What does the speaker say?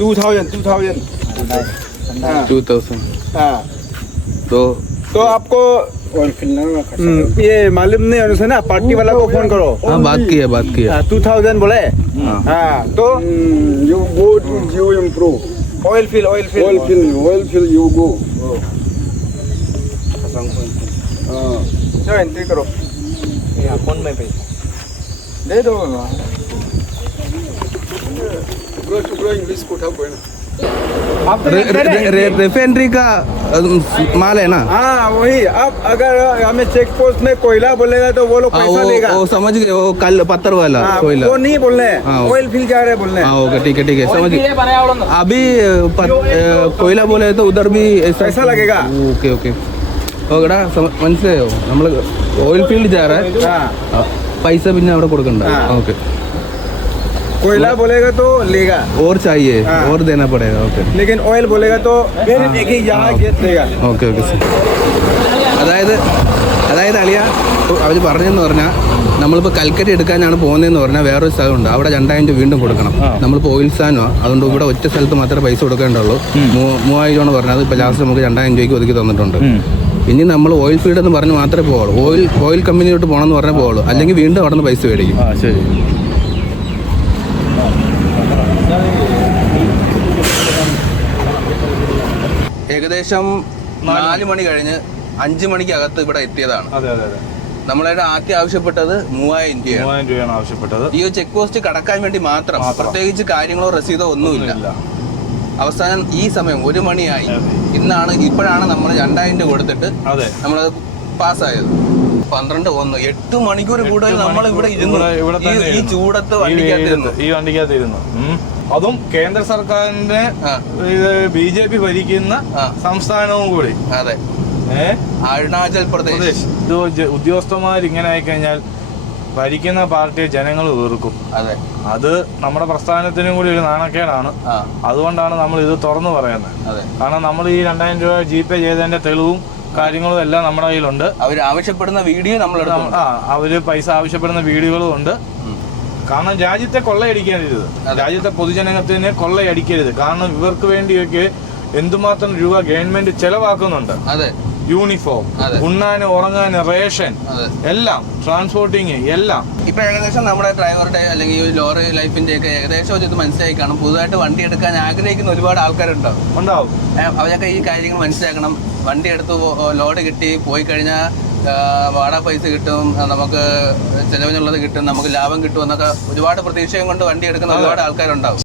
2000 हाँ तो आपको ये मालूम नहीं है ना, पार्टी वाला को फोन करो। हाँ बात किया 2000 बोले। हाँ तो You go to Geo Impro. Oil fill You go. चलो एंट्री करो, फोन में पैसा दे दो। टुकड़ा इंग्लिश को उठा कोई ना। रिफाइनरी का माल है ना? हाँ वही। अब अगर हमें चेक पोस्ट में कोयला बोलेगा तो वो लोग पैसा देगा। वो समझ गए, वो कल पत्थर वाला कोयला वो नहीं बोलने हैं, हाँ, ऑयल फिल जा रहे बोलने। हाँ ओके ठीक है समझ गए। अभी कोयला बोले तो उधर भी पैसा लगेगा। ओके മനസ്സിലായോ? നമ്മൾ ഓയിൽ ഫീൽഡ് ജാറ പൈസ പിന്നെ അവിടെ കൊടുക്കണ്ട. ഓക്കെ कोयला बोलेगा तो लेगा और चाहिए और देना पड़ेगा. ओके लेकिन ऑयल बोलेगा तो फिर एक ही यहाँ देगा. ഓക്കെ അതായത് അളിയ അവർ പറഞ്ഞെന്ന് പറഞ്ഞാൽ നമ്മളിപ്പോൾ കൽക്കരി എടുക്കാനാണ് പോകുന്നതെന്ന് പറഞ്ഞാൽ വേറൊരു സ്ഥലമുണ്ട്, അവിടെ 2000 രൂപ വീണ്ടും കൊടുക്കണം. നമ്മളിപ്പോൾ ഓയിൽ സാധനമാണ്, അതുകൊണ്ട് ഇവിടെ ഒറ്റ സ്ഥലത്ത് മാത്രമേ പൈസ കൊടുക്കേണ്ടുള്ളൂ. 3000 രൂപയാണ് പറഞ്ഞത്. ഇപ്പോൾ ലാസ്റ്റ് നമുക്ക് 2000 രൂപയ്ക്ക് ഒതുക്കി തന്നിട്ടുണ്ട്. ഇനി നമ്മൾ ഓയിൽ ഫീൽഡ് എന്ന് പറഞ്ഞ് മാത്രമേ പോകുള്ളൂ, ഓയിൽ കമ്പനിയിലോട്ട് പോകണമെന്ന് പറഞ്ഞേ പോകുള്ളൂ, അല്ലെങ്കിൽ വീണ്ടും അവിടെ നിന്ന് പൈസ മേടിക്കും. ശരി. ഏകദേശം 4 മണി കഴിഞ്ഞ് 5 മണിക്കകത്ത് ഇവിടെ എത്തിയതാണ്. അതെ നമ്മളായിട്ട് ആദ്യം ആവശ്യപ്പെട്ടത് 3000 രൂപയാണ് ആവശ്യപ്പെട്ടത്. ഈ ചെക്ക് പോസ്റ്റ് കടക്കാൻ വേണ്ടി മാത്രം, പ്രത്യേകിച്ച് കാര്യങ്ങളോ രസീതോ ഒന്നുമില്ല. അവസാനം ഈ സമയം 1 മണിയായി, ഇപ്പോഴാണ് നമ്മൾ 2000 രൂപ കൊടുത്തിട്ട് നമ്മളത് പാസ്സായത്. 12-1 8 മണിക്കൂർ കൂടുതൽ നമ്മൾ ഇവിടെ ഇരുന്നു, ഈ ചൂടത്ത് വണ്ടിക്കകത്തിരുന്നു. അതും കേന്ദ്ര സർക്കാരിന്റെ BJP ഭരിക്കുന്ന സംസ്ഥാനവും കൂടി. അതെ, അരുണാചൽ പ്രദേശ്. ഉദ്യോഗസ്ഥന്മാർ ഇങ്ങനെ ആയിക്കഴിഞ്ഞാൽ ഭരിക്കുന്ന പാർട്ടിയെ ജനങ്ങൾ വെറുക്കും. അതെ, അത് നമ്മുടെ പ്രസ്ഥാനത്തിനും കൂടി ഒരു നാണക്കേടാണ്. അതുകൊണ്ടാണ് നമ്മൾ ഇത് തുറന്നു പറയുന്നത്. കാരണം നമ്മൾ ഈ 2000 രൂപ GPay ചെയ്തതിന്റെ തെളിവും കാര്യങ്ങളും എല്ലാം നമ്മുടെ കയ്യിലുണ്ട്. അവർ ആവശ്യപ്പെടുന്ന വീഡിയോ അവര് പൈസ ആവശ്യപ്പെടുന്ന വീഡിയോകളും ഉണ്ട്. കാരണം രാജ്യത്തെ കൊള്ളയടിക്കരുത്, രാജ്യത്തെ പൊതുജനത്തിന് കൊള്ളയടിക്കരുത്. കാരണം ഇവർക്ക് വേണ്ടിയൊക്കെ എന്തുമാത്രം രൂപ ഗവൺമെന്റ് ചെലവാക്കുന്നുണ്ട്. യൂണിഫോം, ഉണ്ണാന് ഉറങ്ങാന് റേഷൻ, എല്ലാം ട്രാൻസ്പോർട്ടിങ് എല്ലാം. ഇപ്പൊ ഏകദേശം നമ്മുടെ ഡ്രൈവറുടെ അല്ലെങ്കിൽ ലോറി ലൈഫിന്റെ ഒക്കെ ഏകദേശം ഇത് മനസ്സിലായി കാണും. പുതുതായിട്ട് വണ്ടി എടുക്കാൻ ആഗ്രഹിക്കുന്ന ഒരുപാട് ആൾക്കാരുണ്ടാവും. അവരൊക്കെ ഈ കാര്യങ്ങൾ മനസ്സിലാക്കണം. വണ്ടി എടുത്ത് ലോഡ് കിട്ടി പോയി കഴിഞ്ഞാൽ വാടക പൈസ കിട്ടും, നമുക്ക് ചെലവിനുള്ളത് കിട്ടും, നമുക്ക് ലാഭം കിട്ടും എന്നൊക്കെ ഒരുപാട് പ്രതീക്ഷയും കൊണ്ട് വണ്ടി എടുക്കുന്ന ഒരുപാട് ആൾക്കാരുണ്ടാവും.